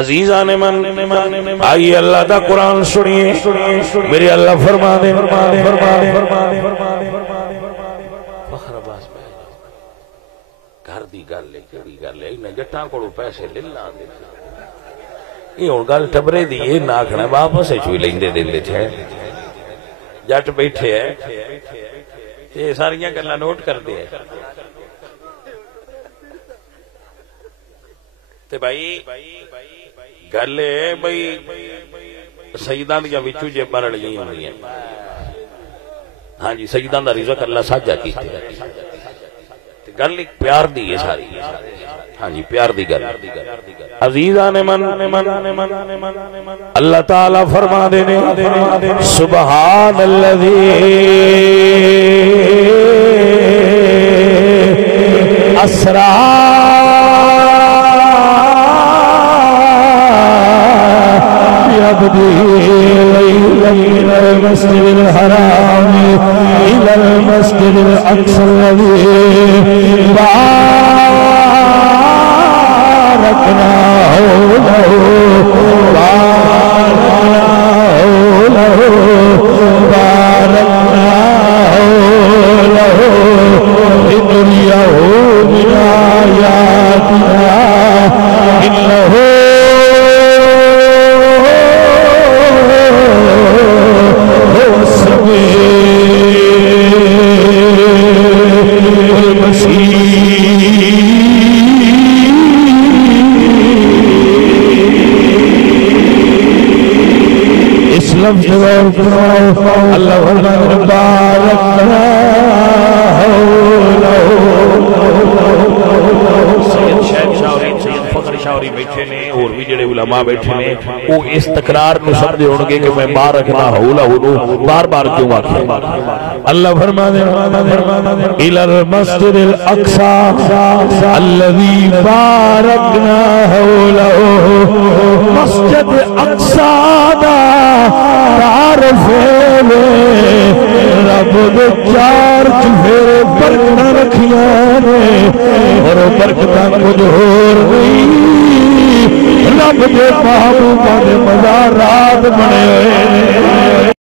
عزیزان من آئیے اللہ دا قرآن سنیے میرے اللہ فرما دے فخر عباس پہ گھر دی گل لے کیڑی گل لے انہیں جٹاں کو پیسے للہ دے یہ ہوں گل ٹبرے دی یہ ناکھنا واپس چوئی لیندے دل چھے جٹ بیٹھے ہے یہ ساریاں گلاں نوٹ کر دے تے بھائی گل ہے بھائی سیدان دیا وچو جے بڑھ لئی ہوئی ہیں ہاں جی سیدان دا رزق اللہ ساجا کی گل ایک پیار دی ہے ساری ہاں جی پیار دی گل عزیزان من اللہ تعالیٰ فرما دینے سبحان الذی اسرا من المسجد الحرام إلى المسجد الأقصى الذي باركنا له لنريه من آياتنا إنه اللہ بیٹھے نے اور بھی جڑے علماء بیٹھے نے وہ اس تکرار کو سمجھے ہونگے کہ میں بارک نہ حول بار بار کیوں آکھیں اللہ فرما دے الى المسجد الاقصى الذي باركنا حوله مسجد اقصى دا تعرف رب دے چار چفیرے برکتاں رکھیاں نے اور برکتاں کچھ ہور نہیں رب دے محبوباں دے مزارات بنے ہوئے